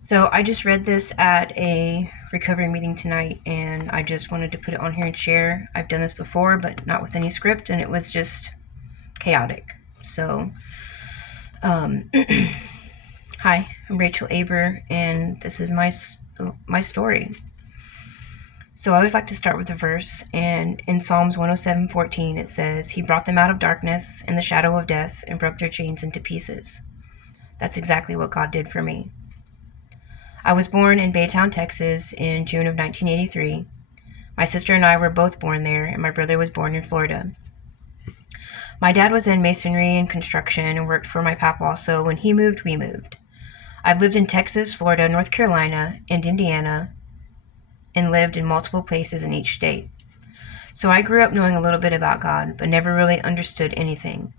So I just read this at a recovery meeting tonight, and I just wanted to put it on here and share. I've done this before, but not with any script, and it was just chaotic. So, um, hi, I'm Rachel Aber, and this is my story. So I always like to start with a verse, and in Psalms 107:14 it says, "He brought them out of darkness and the shadow of death, and broke their chains into pieces." That's exactly what God did for me. I was born in Baytown, Texas in June of 1983. My sister and I were both born there, and my brother was born in Florida. My dad was in masonry and construction and worked for my papa, so when he moved, we moved. I've lived in Texas, Florida, North Carolina, and Indiana, and lived in multiple places in each state. So I grew up knowing a little bit about God, but never really understood anything.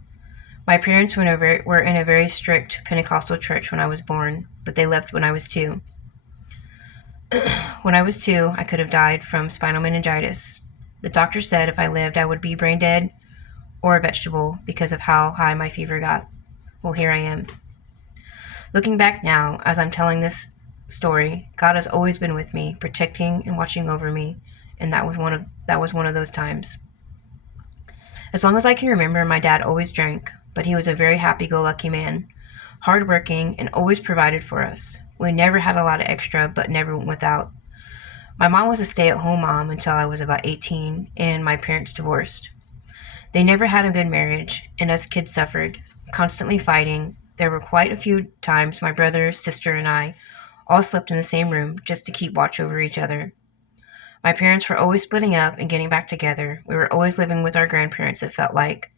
My parents were in a very strict Pentecostal church when I was born, but they left when I was 2. When I was 2, I could have died from spinal meningitis. The doctor said if I lived, I would be brain dead or a vegetable because of how high my fever got. Well, here I am. Looking back now, as I'm telling this story, God has always been with me, protecting and watching over me, and that was one of those times. As long as I can remember, my dad always drank, but he was a very happy-go-lucky man, hardworking, and always provided for us. We never had a lot of extra, but never went without. My mom was a stay-at-home mom until I was about 18, and my parents divorced. They never had a good marriage, and us kids suffered, constantly fighting. There were quite a few times my brother, sister, and I all slept in the same room just to keep watch over each other. My parents were always splitting up and getting back together. We were always living with our grandparents, it felt like.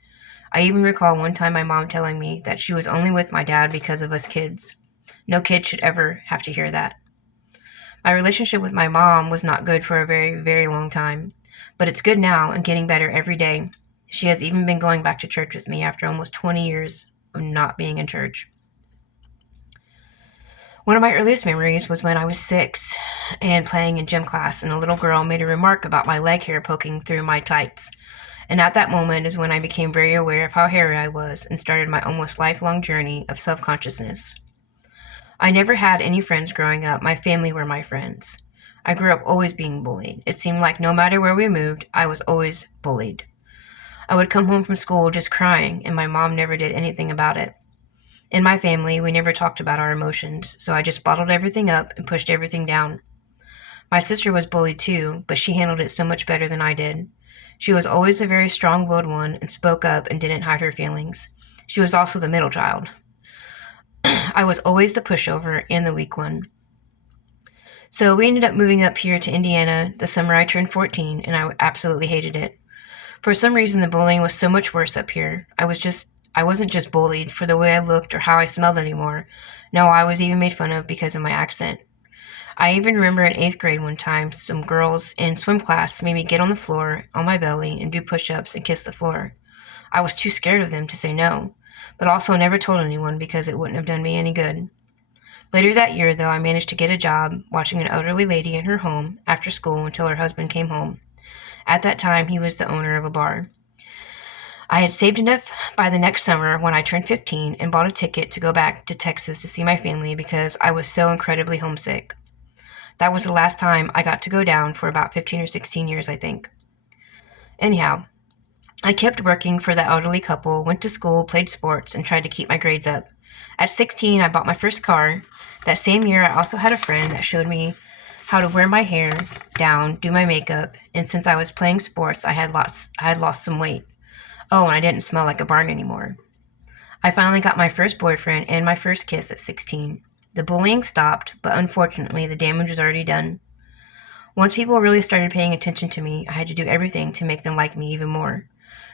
I even recall one time my mom telling me that she was only with my dad because of us kids. No kid should ever have to hear that. My relationship with my mom was not good for a very, very long time, but it's good now and getting better every day. She has even been going back to church with me after almost 20 years of not being in church. One of my earliest memories was when I was 6 and playing in gym class, and a little girl made a remark about my leg hair poking through my tights. And at that moment is when I became very aware of how hairy I was and started my almost lifelong journey of self-consciousness. I never had any friends growing up. My family were my friends. I grew up always being bullied. It seemed like no matter where we moved, I was always bullied. I would come home from school just crying, and my mom never did anything about it. In my family, we never talked about our emotions, so I just bottled everything up and pushed everything down. My sister was bullied too, but she handled it so much better than I did. She was always a very strong-willed one and spoke up and didn't hide her feelings. She was also the middle child. I was always the pushover and the weak one. So we ended up moving up here to Indiana the summer I turned 14, and I absolutely hated it. For some reason, the bullying was so much worse up here. I wasn't just bullied for the way I looked or how I smelled anymore. No, I was even made fun of because of my accent. I even remember in 8th grade one time, some girls in swim class made me get on the floor, on my belly, and do push-ups and kiss the floor. I was too scared of them to say no, but also never told anyone because it wouldn't have done me any good. Later that year, though, I managed to get a job watching an elderly lady in her home after school until her husband came home. At that time, he was the owner of a bar. I had saved enough by the next summer when I turned 15 and bought a ticket to go back to Texas to see my family because I was so incredibly homesick. That was the last time I got to go down for about 15 or 16 years, I think. Anyhow, I kept working for the elderly couple, went to school, played sports, and tried to keep my grades up. At 16, I bought my first car. That same year, I also had a friend that showed me how to wear my hair down, do my makeup, and since I was playing sports, I had lost some weight. Oh, and I didn't smell like a barn anymore. I finally got my first boyfriend and my first kiss at 16. The bullying stopped, but unfortunately, the damage was already done. Once people really started paying attention to me, I had to do everything to make them like me even more.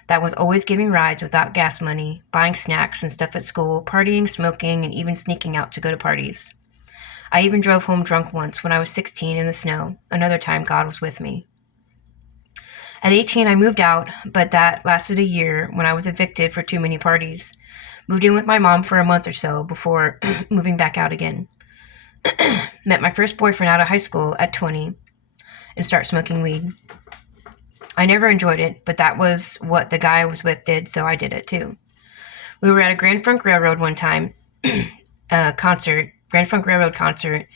That was always giving rides without gas money, buying snacks and stuff at school, partying, smoking, and even sneaking out to go to parties. I even drove home drunk once when I was 16 in the snow. Another time God was with me. At 18, I moved out, but that lasted a year when I was evicted for too many parties. Moved in with my mom for a month or so before moving back out again. Met my first boyfriend out of high school at 20 and start smoking weed. I never enjoyed it, but that was what the guy I was with did, so I did it too. We were at a Grand Funk Railroad one time, a concert, Grand Funk Railroad concert,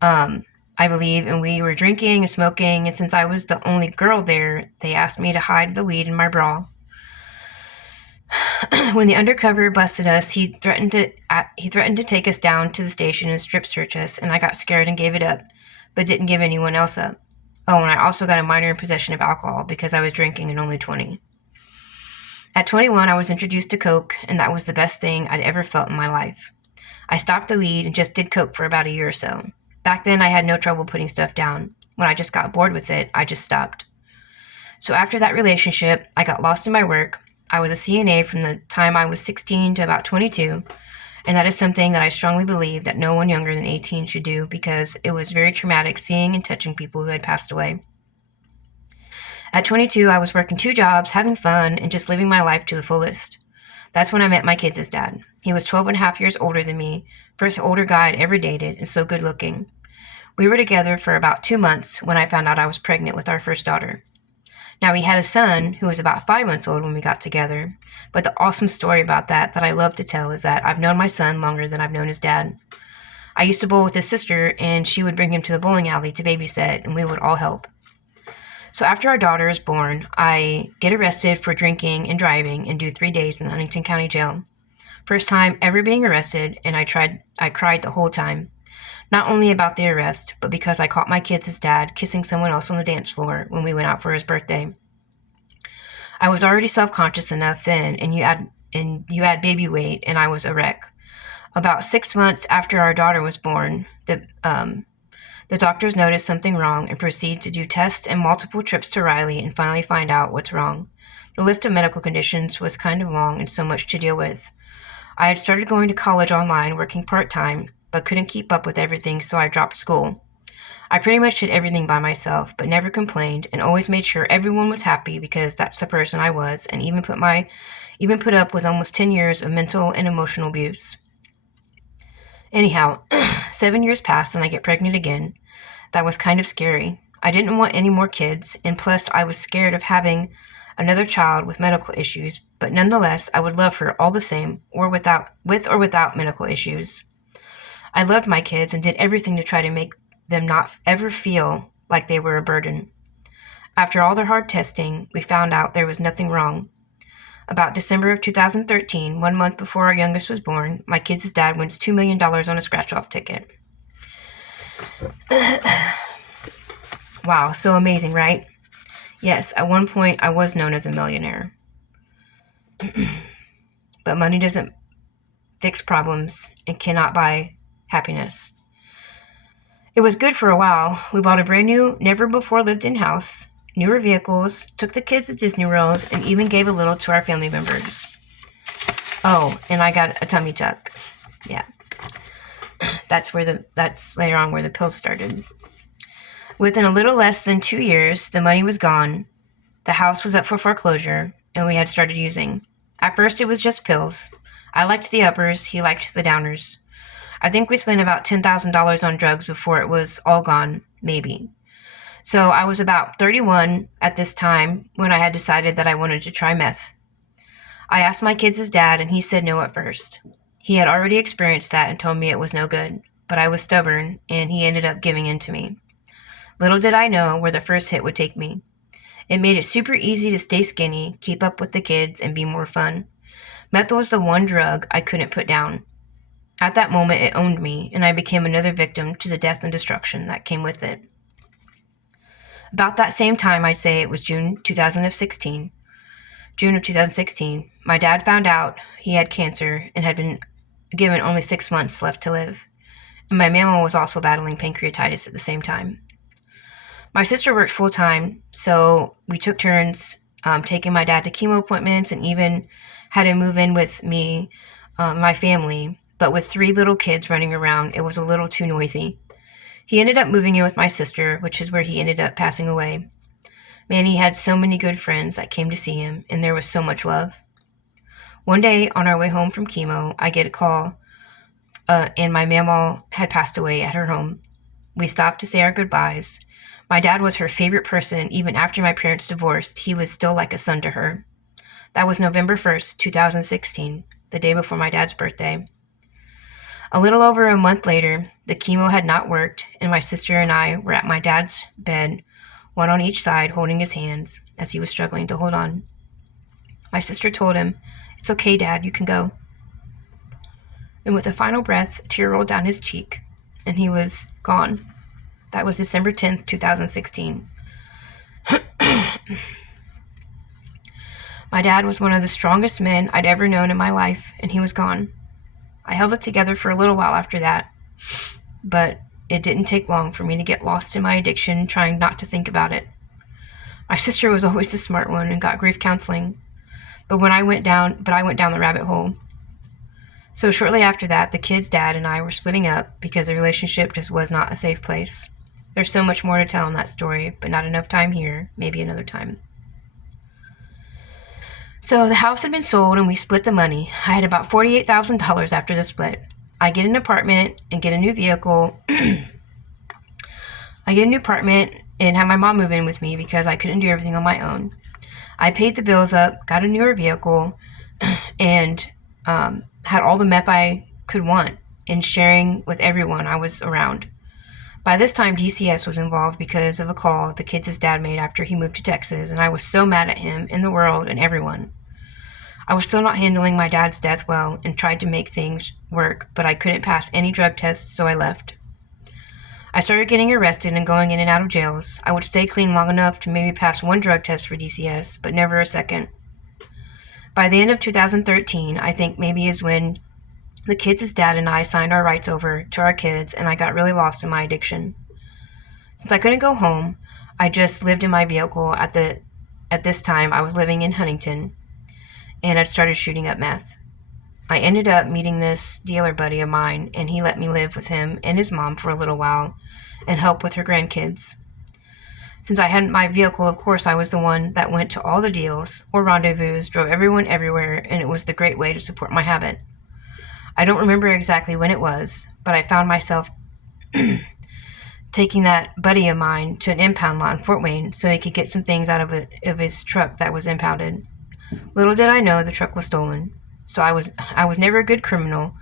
I believe, and we were drinking and smoking, and since I was the only girl there, they asked me to hide the weed in my bra. When the undercover busted us, he threatened to take us down to the station and strip search us, and I got scared and gave it up, but didn't give anyone else up. Oh, and I also got a minor in possession of alcohol because I was drinking and only 20. At 21, I was introduced to coke, and that was the best thing I'd ever felt in my life. I stopped the weed and just did coke for about a year or so. Back then, I had no trouble putting stuff down. When I just got bored with it, I just stopped. So after that relationship, I got lost in my work. I was a CNA from the time I was 16 to about 22, and that is something that I strongly believe that no one younger than 18 should do because it was very traumatic seeing and touching people who had passed away. At 22, I was working 2 jobs, having fun, and just living my life to the fullest. That's when I met my kids' dad. He was 12 and a half years older than me, first older guy I'd ever dated, and so good looking. We were together for about 2 months when I found out I was pregnant with our first daughter. Now, we had a son who was about 5 months old when we got together, but the awesome story about that I love to tell is that I've known my son longer than I've known his dad. I used to bowl with his sister, and she would bring him to the bowling alley to babysit, and we would all help. So after our daughter is born, I get arrested for drinking and driving and do 3 days in the Huntington County Jail. First time ever being arrested, and I cried the whole time. Not only about the arrest, but because I caught my kids' dad kissing someone else on the dance floor when we went out for his birthday. I was already self-conscious enough then, and you add baby weight, and I was a wreck. About 6 months after our daughter was born, the doctors noticed something wrong and proceed to do tests and multiple trips to Riley and finally find out what's wrong. The list of medical conditions was kind of long and so much to deal with. I had started going to college online, working part-time, but couldn't keep up with everything, so I dropped school. I pretty much did everything by myself, but never complained, and always made sure everyone was happy because that's the person I was, and even put up with almost 10 years of mental and emotional abuse. Anyhow, 7 years passed and I get pregnant again. That was kind of scary. I didn't want any more kids, and plus I was scared of having another child with medical issues, but nonetheless, I would love her all the same, with or without medical issues. I loved my kids and did everything to try to make them not ever feel like they were a burden. After all their hard testing, we found out there was nothing wrong. About December of 2013, 1 month before our youngest was born, my kids' dad wins $2 million on a scratch-off ticket. Wow, so amazing, right? Yes, at one point I was known as a millionaire. But money doesn't fix problems and cannot buy happiness. It was good for a while. We bought a brand new, never before lived in house, newer vehicles, took the kids to Disney World, and even gave a little to our family members. Oh, and I got a tummy tuck. Yeah. That's later on where the pills started. Within a little less than 2 years, the money was gone. The house was up for foreclosure, and we had started using. At first, it was just pills. I liked the uppers, he liked the downers. I think we spent about $10,000 on drugs before it was all gone, maybe. So I was about 31 at this time when I had decided that I wanted to try meth. I asked my kids' dad, and he said no at first. He had already experienced that and told me it was no good, but I was stubborn, and he ended up giving in to me. Little did I know where the first hit would take me. It made it super easy to stay skinny, keep up with the kids, and be more fun. Meth was the one drug I couldn't put down. At that moment, it owned me, and I became another victim to the death and destruction that came with it. About that same time, I'd say it was June of 2016, my dad found out he had cancer and had been given only 6 months left to live. And my mama was also battling pancreatitis at the same time. My sister worked full-time, so we took turns taking my dad to chemo appointments and even had him move in with me, my family. But with 3 little kids running around, it was a little too noisy. He ended up moving in with my sister, which is where he ended up passing away. Man, he had so many good friends that came to see him, and there was so much love. One day, on our way home from chemo, I get a call, and my mama had passed away at her home. We stopped to say our goodbyes. My dad was her favorite person. Even after my parents divorced, he was still like a son to her. That was November 1st, 2016, the day before my dad's birthday. A little over a month later, the chemo had not worked, and my sister and I were at my dad's bed, one on each side, holding his hands as he was struggling to hold on. My sister told him, "It's okay, Dad, you can go." And with a final breath, a tear rolled down his cheek, and he was gone. That was December 10th, 2016. My dad was one of the strongest men I'd ever known in my life, and he was gone. I held it together for a little while after that, but it didn't take long for me to get lost in my addiction, trying not to think about it. My sister was always the smart one and got grief counseling, but I went down the rabbit hole. So shortly after that, the kid's dad and I were splitting up because the relationship just was not a safe place. There's so much more to tell in that story, but not enough time here, maybe another time. So the house had been sold and we split the money. I had about $48,000 after the split. I get an apartment and get a new vehicle. I get a new apartment and have my mom move in with me because I couldn't do everything on my own. I paid the bills up, got a newer vehicle, and had all the meth I could want and sharing with everyone I was around. By this time, DCS was involved because of a call the kids' dad made after he moved to Texas, and I was so mad at him and the world and everyone. I was still not handling my dad's death well and tried to make things work, but I couldn't pass any drug tests, so I left. I started getting arrested and going in and out of jails. I would stay clean long enough to maybe pass one drug test for DCS, but never a second. By the end of 2013, I think maybe is when the kids' dad and I signed our rights over to our kids, and I got really lost in my addiction. Since I couldn't go home, I just lived in my vehicle. At this time, I was living in Huntington, and I'd started shooting up meth. I ended up meeting this dealer buddy of mine, and he let me live with him and his mom for a little while and help with her grandkids. Since I hadn't my vehicle, of course, I was the one that went to all the deals or rendezvous, drove everyone everywhere, and it was the great way to support my habit. I don't remember exactly when it was, but I found myself taking that buddy of mine to an impound lot in Fort Wayne so he could get some things out of his truck that was impounded. Little did I know the truck was stolen. So I was never a good criminal,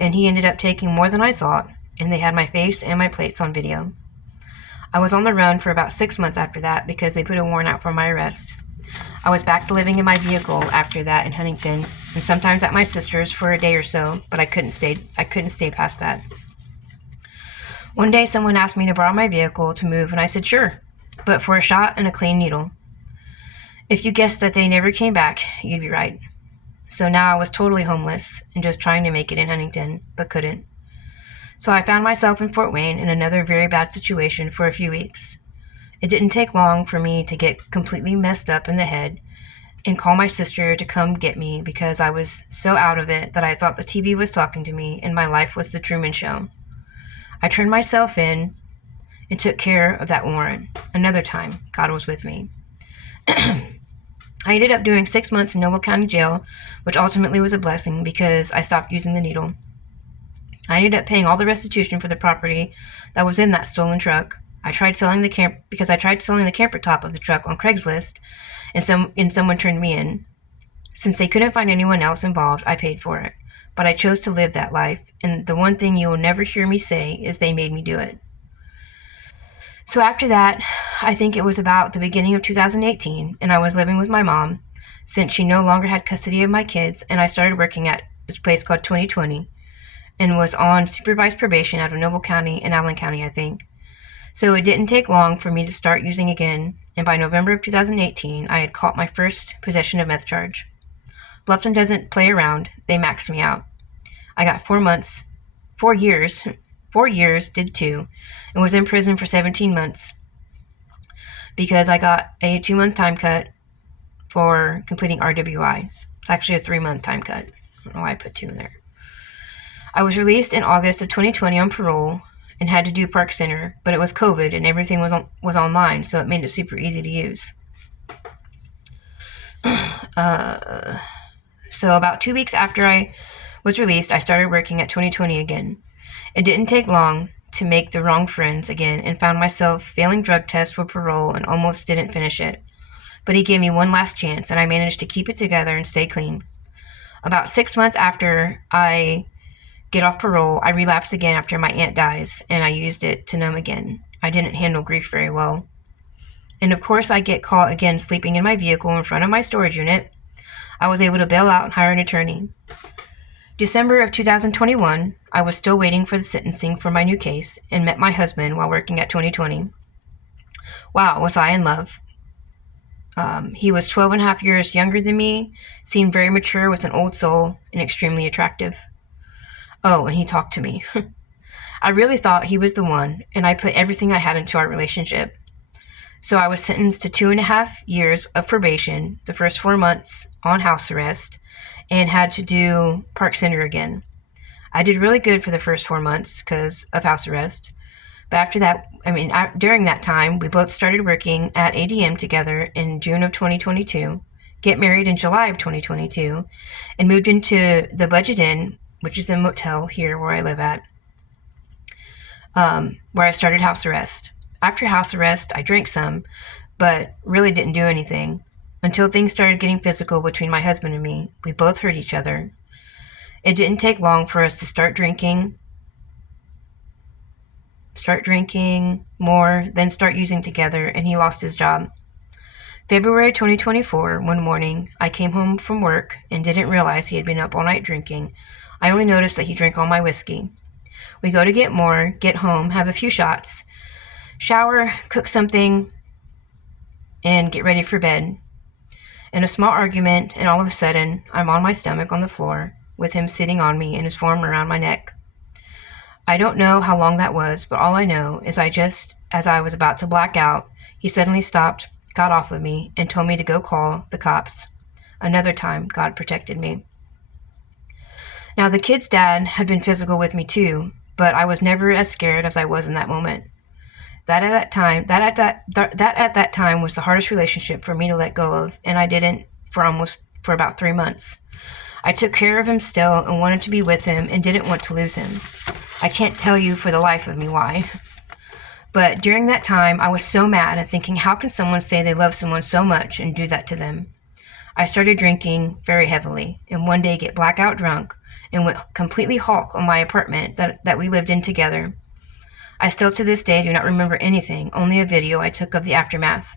and he ended up taking more than I thought, and they had my face and my plates on video. I was on the run for about 6 months after that because they put a warrant out for my arrest. I was back to living in my vehicle after that in Huntington, and sometimes at my sister's for a day or so, but I couldn't stay past that. One day someone asked me to borrow my vehicle to move, and I said sure, but for a shot and a clean needle. If you guessed that they never came back, you'd be right. So now I was totally homeless and just trying to make it in Huntington, but couldn't. So I found myself in Fort Wayne in another very bad situation for a few weeks. It didn't take long for me to get completely messed up in the head and call my sister to come get me because I was so out of it that I thought the TV was talking to me and my life was the Truman Show. I turned myself in and took care of that warrant. Another time, God was with me. I ended up doing 6 months in Noble County Jail, which ultimately was a blessing because I stopped using the needle. I ended up paying all the restitution for the property that was in that stolen truck. I tried selling the camper top of the truck on Craigslist, and someone turned me in. Since they couldn't find anyone else involved, I paid for it. But I chose to live that life, and the one thing you will never hear me say is they made me do it. So after that, I think it was about the beginning of 2018, and I was living with my mom since she no longer had custody of my kids, and I started working at this place called 2020 and was on supervised probation out of Noble County and Allen County, I think. So it didn't take long for me to start using again, and by November of 2018, I had caught my first possession of meth charge. Bluffton doesn't play around. They maxed me out. I got 4 years, did 2, and was in prison for 17 months because I got a 2-month time cut for completing RWI. It's actually a 3-month time cut. I don't know why I put 2 in there. I was released in August of 2020 on parole and had to do Park Center, but it was COVID and everything was online, so it made it super easy to use. So about 2 weeks after I was released, I started working at 2020 again. It didn't take long to make the wrong friends again and found myself failing drug tests for parole and almost didn't finish it. But he gave me one last chance, and I managed to keep it together and stay clean. About 6 months after I get off parole, I relapse again after my aunt dies, and I used it to numb again. I didn't handle grief very well. And of course, I get caught again sleeping in my vehicle in front of my storage unit. I was able to bail out and hire an attorney. December of 2021, I was still waiting for the sentencing for my new case and met my husband while working at 2020. Wow, was I in love. He was 12 and a half years younger than me, seemed very mature with an old soul, and extremely attractive. Oh, and he talked to me. I really thought he was the one, and I put everything I had into our relationship. So I was sentenced to 2.5 years of probation, the first 4 months on house arrest, and had to do Park Center again. I did really good for the first 4 months because of house arrest. But after that, during that time, we both started working at ADM together in June of 2022, get married in July of 2022, and moved into the Budget Inn, which is a motel here where I live at, where I started house arrest. After house arrest, I drank some, but really didn't do anything until things started getting physical between my husband and me. We both hurt each other. It didn't take long for us to start drinking more, then start using together, and he lost his job. February 2024, one morning, I came home from work and didn't realize he had been up all night drinking. I only noticed that he drank all my whiskey. We go to get more, get home, have a few shots, shower, cook something, and get ready for bed. In a small argument, and all of a sudden, I'm on my stomach on the floor with him sitting on me and his form around my neck. I don't know how long that was, but all I know is as I was about to black out, he suddenly stopped, got off of me, and told me to go call the cops. Another time, God protected me. Now, the kid's dad had been physical with me too, but I was never as scared as I was in that moment. That at that time was the hardest relationship for me to let go of, and I didn't for about 3 months. I took care of him still and wanted to be with him and didn't want to lose him. I can't tell you for the life of me why. But during that time, I was so mad and thinking, how can someone say they love someone so much and do that to them? I started drinking very heavily and one day get blackout drunk and went completely Hulk on my apartment that we lived in together. I still to this day do not remember anything, only a video I took of the aftermath.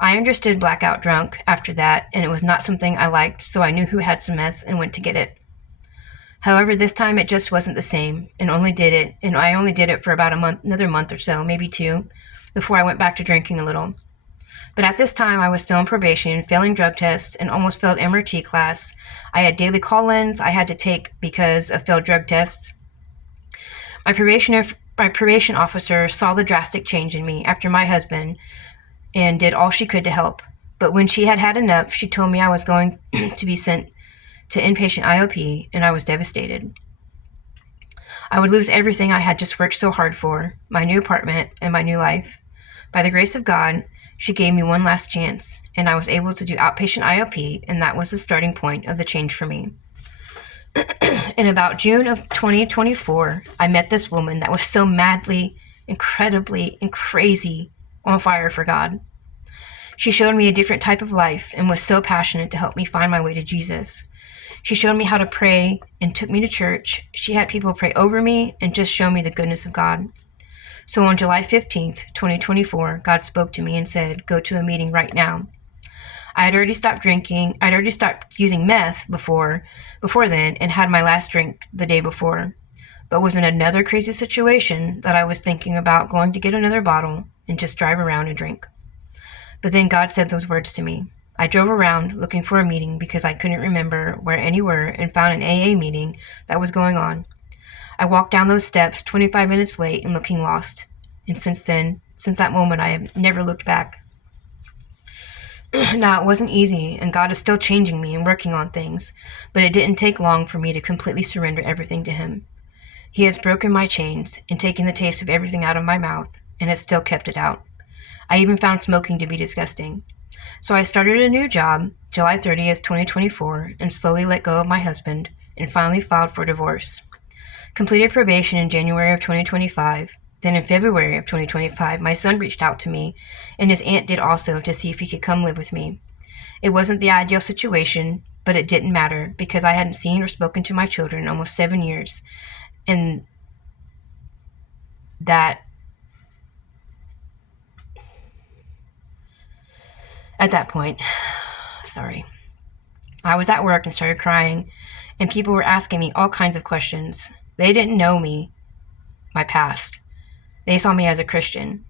I understood blackout drunk after that, and it was not something I liked, so I knew who had some meth and went to get it. However, this time it just wasn't the same, and I only did it for about another month or so, maybe 2, before I went back to drinking a little. But at this time, I was still on probation, failing drug tests, and almost failed MRT class. I had daily call-ins I had to take because of failed drug tests. My probation officer saw the drastic change in me after my husband and did all she could to help. But when she had had enough, she told me I was going to be sent to inpatient IOP, and I was devastated. I would lose everything I had just worked so hard for, my new apartment and my new life. By the grace of God, she gave me one last chance, and I was able to do outpatient IOP, and that was the starting point of the change for me. In about June of 2024, I met this woman that was so madly, incredibly, and crazy on fire for God. She showed me a different type of life and was so passionate to help me find my way to Jesus. She showed me how to pray and took me to church. She had people pray over me and just show me the goodness of God. So on July 15th, 2024, God spoke to me and said, go to a meeting right now. I had already stopped drinking. I'd already stopped using meth before then and had my last drink the day before, but was in another crazy situation that I was thinking about going to get another bottle and just drive around and drink. But then God said those words to me. I drove around looking for a meeting because I couldn't remember where any were and found an AA meeting that was going on. I walked down those steps 25 minutes late and looking lost. And since that moment, I have never looked back. Now, it wasn't easy, and God is still changing me and working on things, but it didn't take long for me to completely surrender everything to Him. He has broken my chains and taken the taste of everything out of my mouth, and has still kept it out. I even found smoking to be disgusting. So I started a new job, July 30th, 2024, and slowly let go of my husband, and finally filed for divorce. Completed probation in January of 2025. Then in February of 2025, my son reached out to me, and his aunt did also, to see if he could come live with me. It wasn't the ideal situation, but it didn't matter because I hadn't seen or spoken to my children in almost 7 years. And that at that point, sorry, I was at work and started crying, and people were asking me all kinds of questions. They didn't know me, my past. They saw me as a Christian.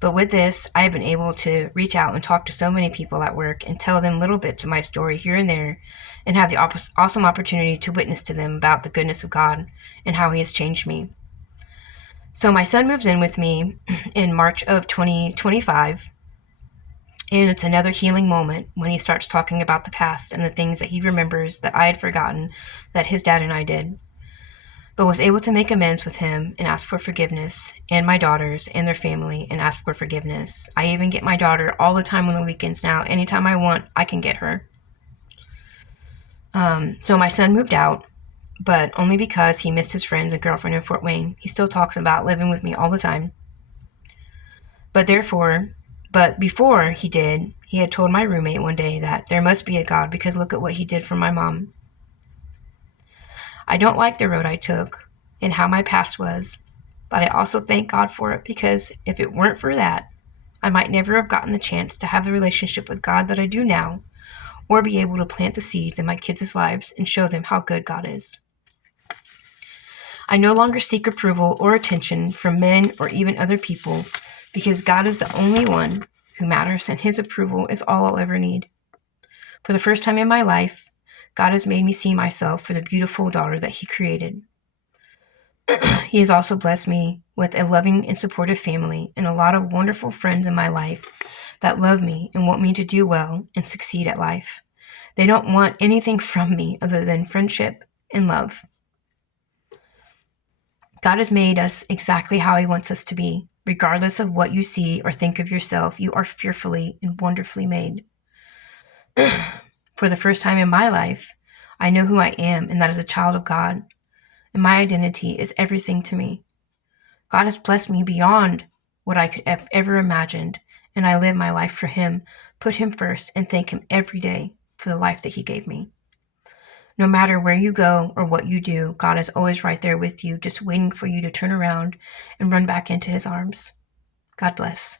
But with this, I have been able to reach out and talk to so many people at work and tell them little bits of my story here and there, and have the awesome opportunity to witness to them about the goodness of God and how He has changed me. So my son moves in with me in March of 2025, and it's another healing moment when he starts talking about the past and the things that he remembers that I had forgotten that his dad and I did, but was able to make amends with him and ask for forgiveness, and my daughters and their family, and ask for forgiveness. I even get my daughter all the time on the weekends now. Anytime I want, I can get her. So my son moved out, but only because he missed his friends and girlfriend in Fort Wayne. He still talks about living with me all the time. But before he did, he had told my roommate one day that there must be a God because look at what he did for my mom. I don't like the road I took and how my past was, but I also thank God for it because if it weren't for that, I might never have gotten the chance to have the relationship with God that I do now, or be able to plant the seeds in my kids' lives and show them how good God is. I no longer seek approval or attention from men or even other people because God is the only one who matters and His approval is all I'll ever need. For the first time in my life, God has made me see myself for the beautiful daughter that He created. He has also blessed me with a loving and supportive family and a lot of wonderful friends in my life that love me and want me to do well and succeed at life. They don't want anything from me other than friendship and love. God has made us exactly how He wants us to be. Regardless of what you see or think of yourself, you are fearfully and wonderfully made. For the first time in my life, I know who I am, and that is a child of God, and my identity is everything to me. God has blessed me beyond what I could have ever imagined, and I live my life for Him, put Him first, and thank Him every day for the life that He gave me. No matter where you go or what you do, God is always right there with you, just waiting for you to turn around and run back into His arms. God bless.